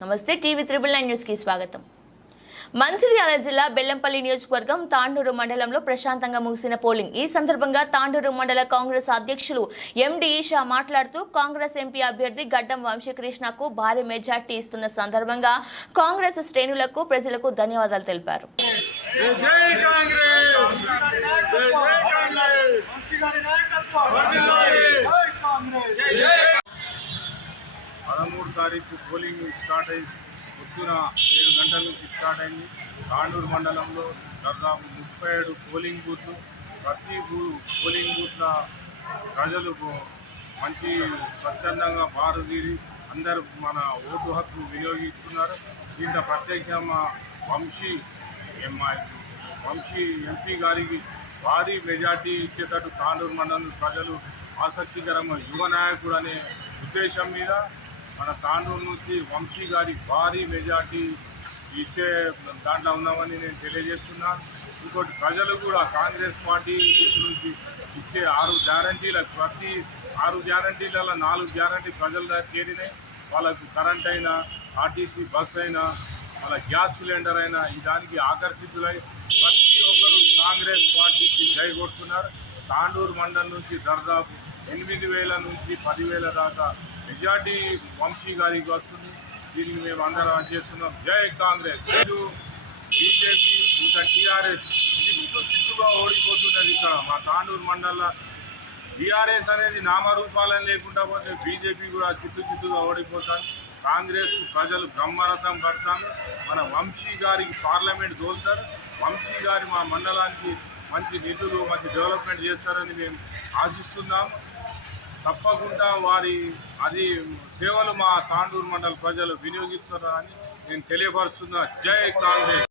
నమస్తే TV triple nine న్యూస్కి స్వాగతం. మంచిర్యాల జిల్లా బెల్లంపల్లి నియోజకవర్గం తాండూరు మండలంలో ప్రశాంతంగా ముగిసిన పోలింగ్. ఈ సందర్భంగా తాండూరు మండల కాంగ్రెస్ అధ్యక్షులు ఎండి ఈషా మాట్లాడుతూ కాంగ్రెస్ ఎంపీ అభ్యర్థి గడ్డం వంశీకృష్ణకు భారీ మెజార్టీ ఇస్తున్న సందర్భంగా కాంగ్రెస్ శ్రేణులకు ప్రజలకు ధన్యవాదాలు తెలిపారు. జై జై కాంగ్రెస్! జై నాయకత్వం పదమూడు తారీఖు పోలింగ్ స్టార్ట్ అయింది. పొద్దున ఏడు గంటల నుంచి స్టార్ట్ అయింది. తాండూరు మండలంలో దాదాపు ముప్పై ఏడు పోలింగ్ బూత్లు ప్రతి బూ పోలింగ్ బూత్ల ప్రజలు మంచి స్వచ్ఛందంగా బారుదీరి అందరూ మన ఓటు హక్కు వినియోగించుకున్నారు. దీంట్లో ప్రత్యేకంగా మా వంశీ మా వంశీ ఎంపీ గారికి భారీ మెజార్టీ ఇచ్చేటట్టు తాండూరు మండలం ప్రజలు ఆసక్తికరంగా యువ నాయకుడు అనే ఉద్దేశం మీద మన తాండూరు నుంచి వంశీ గారి భారీ మెజార్టీ ఇచ్చే దాంట్లో ఉన్నామని నేను తెలియజేస్తున్నాను ఇంకోటి ప్రజలు కూడా కాంగ్రెస్ పార్టీ నుంచి ఇచ్చే ఆరు గ్యారంటీల ప్రతి ఆరు గ్యారంటీలలో నాలుగు గ్యారంటీ ప్రజల దగ్గర చేరినాయి. వాళ్ళకు కరెంట్ అయినా ఆర్టీసీ బస్ అయినా వాళ్ళ గ్యాస్ సిలిండర్ అయినా ఈ దానికి ఆకర్షితులై ప్రతి ఒక్కరు కాంగ్రెస్ పార్టీకి జై కొడుతున్నారు. తాండూరు మండలం నుంచి దాదాపు ఎనిమిది వేల నుంచి పదివేల దాకా మెజార్టీ వంశీ గారికి వస్తుంది. దీనికి మేము అందరం చేస్తున్నాం. జై కాంగ్రెస్. లేదు బీజేపీ ఇంకా టీఆర్ఎస్ చిట్టు చిట్టుగా ఓడిపోతున్నది ఇక్కడ. మా తాండూరు మండలంలో టీఆర్ఎస్ అనేది నామరూపాలని లేకుండా పోతే బీజేపీ కూడా చిట్టు చిట్టుగా ఓడిపోతాను కాంగ్రెస్ ప్రజలు బ్రహ్మరథం పడతాను మన వంశీ గారికి పార్లమెంట్ దోలుతారు వంశీ గారి మా మండలానికి మంచి నిధులు మంచి డెవలప్మెంట్ చేస్తారని మేము ఆశిస్తున్నాము తప్పకుండా వారి అది సేవలు మా తాండూరు మండల ప్రజలు వినియోగిస్తారని నేను తెలియపరుస్తున్నా. జై కాంగ్రెస్!